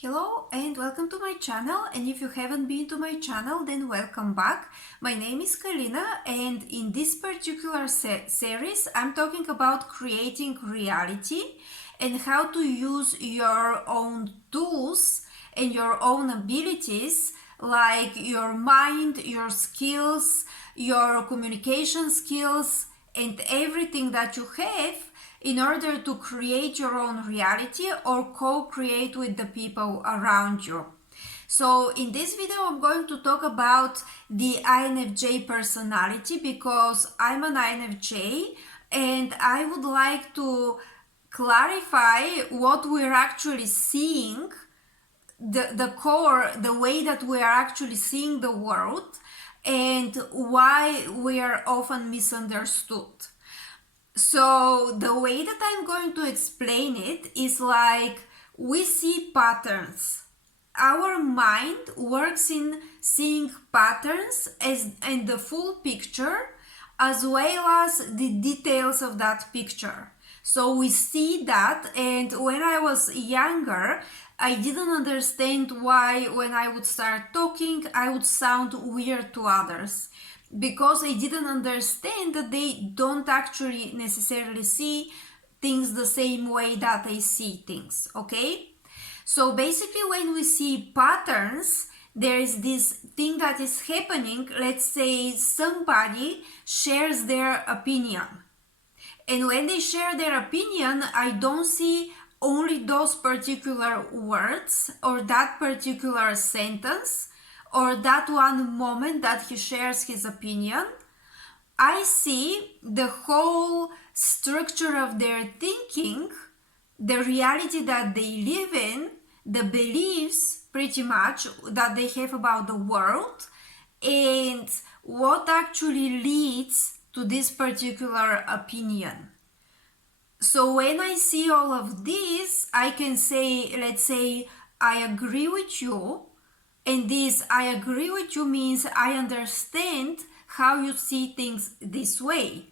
Hello and welcome to my channel, and if you haven't been to my channel then welcome back. My name is Kalina, and in this particular series I'm talking about creating reality and how to use your own tools and your own abilities like your mind, your skills, your communication skills and everything that you have in order to create your own reality or co-create with the people around you. So in this video I'm going to talk about the INFJ personality because I'm an INFJ and I would like to clarify what we're actually seeing, the core, the way that we are actually seeing the world and why we are often misunderstood. So the way that I'm going to explain it is like we see patterns. Our mind works in seeing patterns and the full picture as well as the details of that picture. So we see that, and when I was younger, I didn't understand why when I would start talking, I would sound weird to others. Because I didn't understand that they don't actually necessarily see things the same way that I see things, okay? So basically when we see patterns, there is this thing that is happening. Let's say somebody shares their opinion. And when they share their opinion, I don't see only those particular words or that particular sentence or that one moment that he shares his opinion. I see the whole structure of their thinking, the reality that they live in, the beliefs pretty much that they have about the world, and what actually leads to this particular opinion. So when I see all of this, I can say, let's say, I agree with you. And this I agree with you means I understand how you see things this way.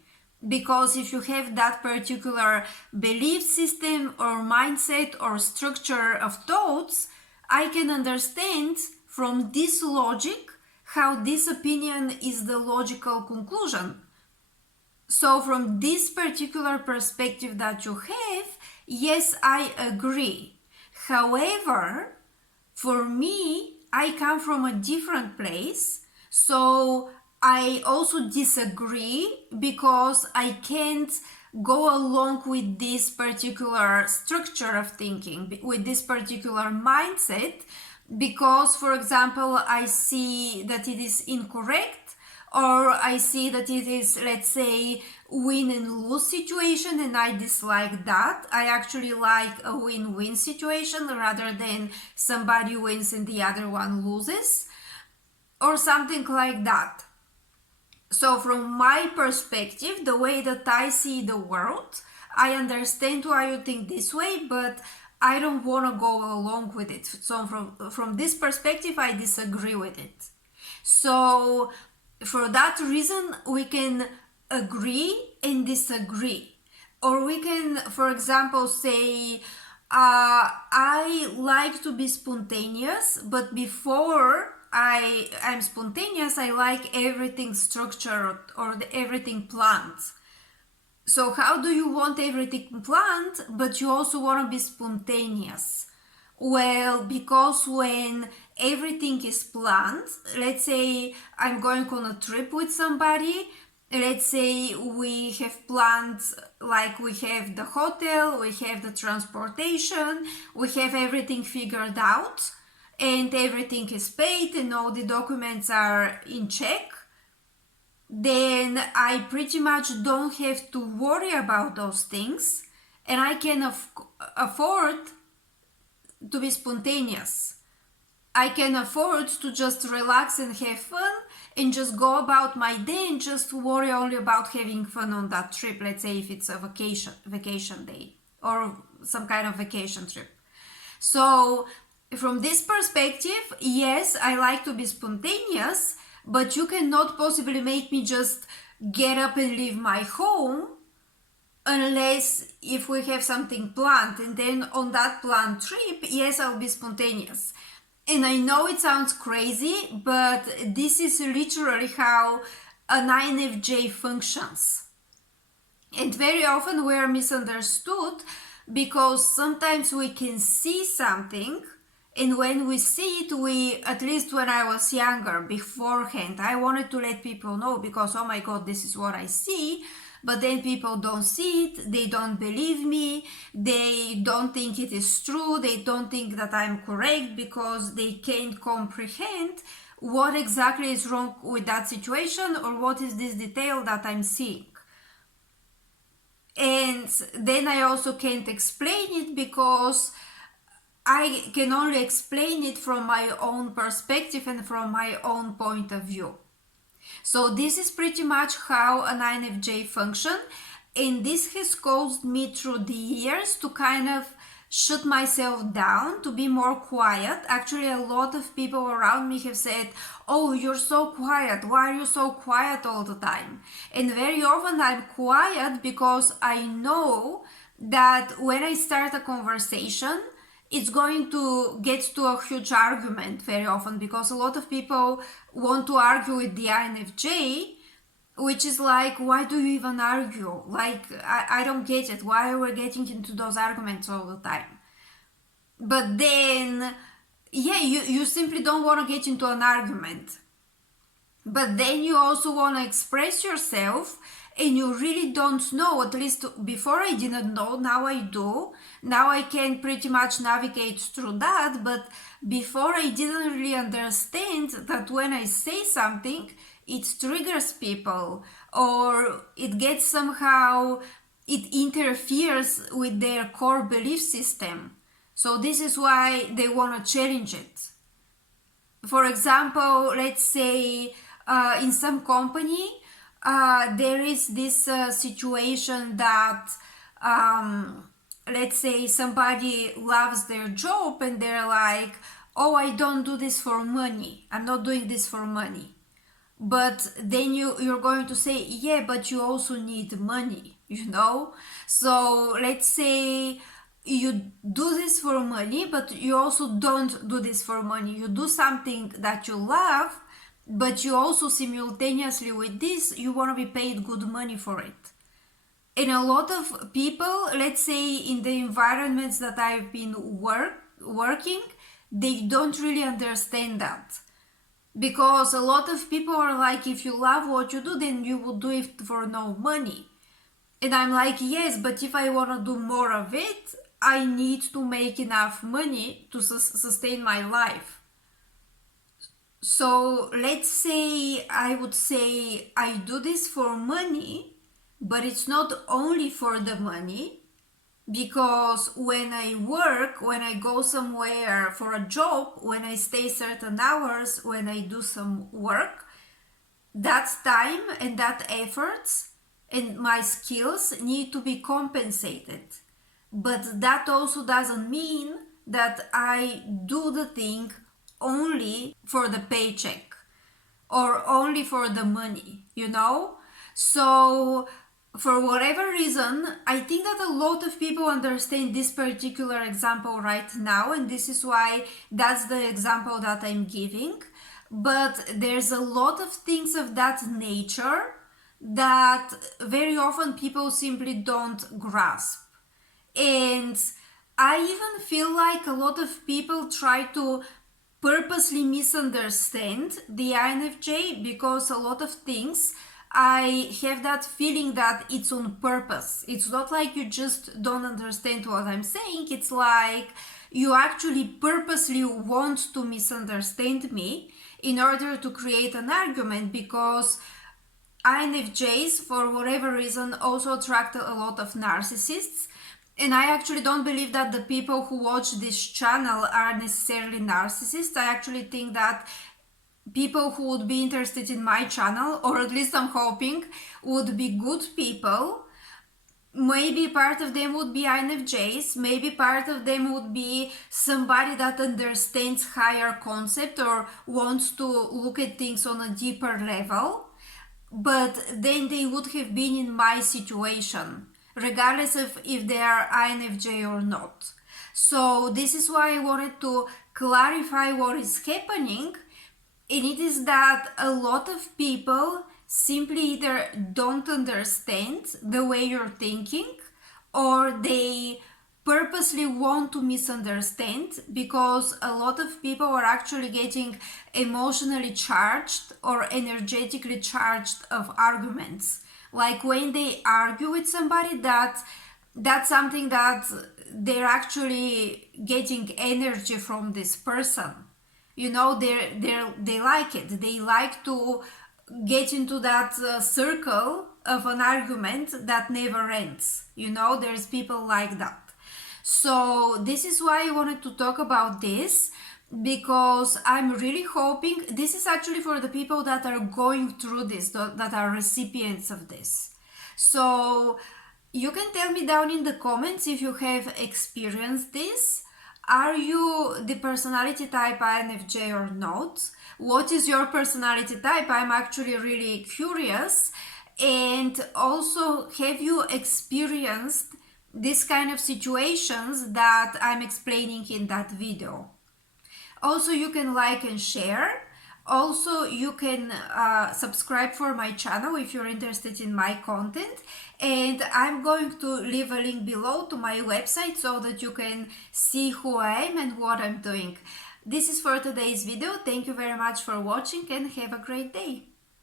Because if you have that particular belief system or mindset or structure of thoughts, I can understand from this logic how this opinion is the logical conclusion. So from this particular perspective that you have, yes, I agree. However, for me, I come from a different place, so I also disagree because I can't go along with this particular structure of thinking, with this particular mindset, because, for example, I see that it is incorrect, or I see that it is, let's say, win and lose situation, and I dislike that. I actually like a win-win situation rather than somebody wins and the other one loses, or something like that. So from my perspective, the way that I see the world, I understand why you think this way, but I don't want to go along with it. So from this perspective, I disagree with it. So for that reason, we can agree and disagree. Or we can, for example, say, I like to be spontaneous, but before I'm spontaneous, I like everything structured or everything planned. So how do you want everything planned, but you also want to be spontaneous? Well, because when everything is planned, let's say I'm going on a trip with somebody, let's say we have planned, like we have the hotel, we have the transportation, we have everything figured out, and everything is paid and all the documents are in check, then I pretty much don't have to worry about those things, and I can afford to be spontaneous. I can afford to just relax and have fun and just go about my day and just worry only about having fun on that trip. Let's say if it's a vacation day or some kind of vacation trip. So from this perspective, yes, I like to be spontaneous, but you cannot possibly make me just get up and leave my home unless if we have something planned, and then on that planned trip, yes, I'll be spontaneous. And I know it sounds crazy, but this is literally how an INFJ functions. And very often we are misunderstood because sometimes we can see something, and when we see it, we, at least when I was younger, beforehand, I wanted to let people know because, oh my god, this is what I see. But then people don't see it, they don't believe me, they don't think it is true, they don't think that I'm correct because they can't comprehend what exactly is wrong with that situation or what is this detail that I'm seeing. And then I also can't explain it because I can only explain it from my own perspective and from my own point of view. So this is pretty much how an INFJ function, and this has caused me through the years to kind of shut myself down, to be more quiet. Actually, a lot of people around me have said, oh, you're so quiet, why are you so quiet all the time? And very often I'm quiet because I know that when I start a conversation, it's going to get to a huge argument very often, because a lot of people want to argue with the INFJ, which is like, why do you even argue? Like, I don't get it. Why are we getting into those arguments all the time? But then, yeah, you simply don't want to get into an argument. But then you also want to express yourself, and you really don't know. At least before I didn't know, now I do. Now I can pretty much navigate through that, but before I didn't really understand that when I say something, it triggers people, or it gets somehow, it interferes with their core belief system. So this is why they want to challenge it. For example, let's say in some company, there is this situation that, let's say somebody loves their job and they're like, oh, I don't do this for money. I'm not doing this for money. But then you're going to say, yeah, but you also need money, you know? So let's say you do this for money, but you also don't do this for money. You do something that you love, but you also simultaneously with this, you want to be paid good money for it. And a lot of people, let's say in the environments that I've been working, they don't really understand that. Because a lot of people are like, if you love what you do, then you will do it for no money. And I'm like, yes, but if I want to do more of it, I need to make enough money to sustain my life. So let's say I would say I do this for money, but it's not only for the money, because when I work, when I go somewhere for a job, when I stay certain hours, when I do some work, that time and that efforts and my skills need to be compensated. But that also doesn't mean that I do the thing only for the paycheck or only for the money, you know? So for whatever reason, I think that a lot of people understand this particular example right now, and this is why that's the example that I'm giving. But there's a lot of things of that nature that very often people simply don't grasp. And I even feel like a lot of people try to purposely misunderstand the INFJ, because a lot of things I have that feeling that it's on purpose. It's not like you just don't understand what I'm saying. It's like you actually purposely want to misunderstand me in order to create an argument, because INFJs, for whatever reason, also attract a lot of narcissists. And I actually don't believe that the people who watch this channel are necessarily narcissists. I actually think that people who would be interested in my channel, or at least I'm hoping, would be good people. Maybe part of them would be INFJs, maybe part of them would be somebody that understands higher concept or wants to look at things on a deeper level, but then they would have been in my situation. regardless of if they are INFJ or not. So this is why I wanted to clarify what is happening, and it is that a lot of people simply either don't understand the way you're thinking, or they purposely want to misunderstand, because a lot of people are actually getting emotionally charged or energetically charged of arguments. Like when they argue with somebody, that's something that they're actually getting energy from this person. You know, they like it. They like to get into that circle of an argument that never ends. You know, there's people like that. So this is why I wanted to talk about this, because I'm really hoping this is actually for the people that are going through this, that are recipients of this. So you can tell me down in the comments if you have experienced this. Are you the personality type INFJ or not? What is your personality type? I'm actually really curious. And also, have you experienced this kind of situations that I'm explaining in that video? Also, you can like and share. Also, you can subscribe for my channel if you're interested in my content. And I'm going to leave a link below to my website so that you can see who I am and what I'm doing. This is for today's video. Thank you very much for watching and have a great day.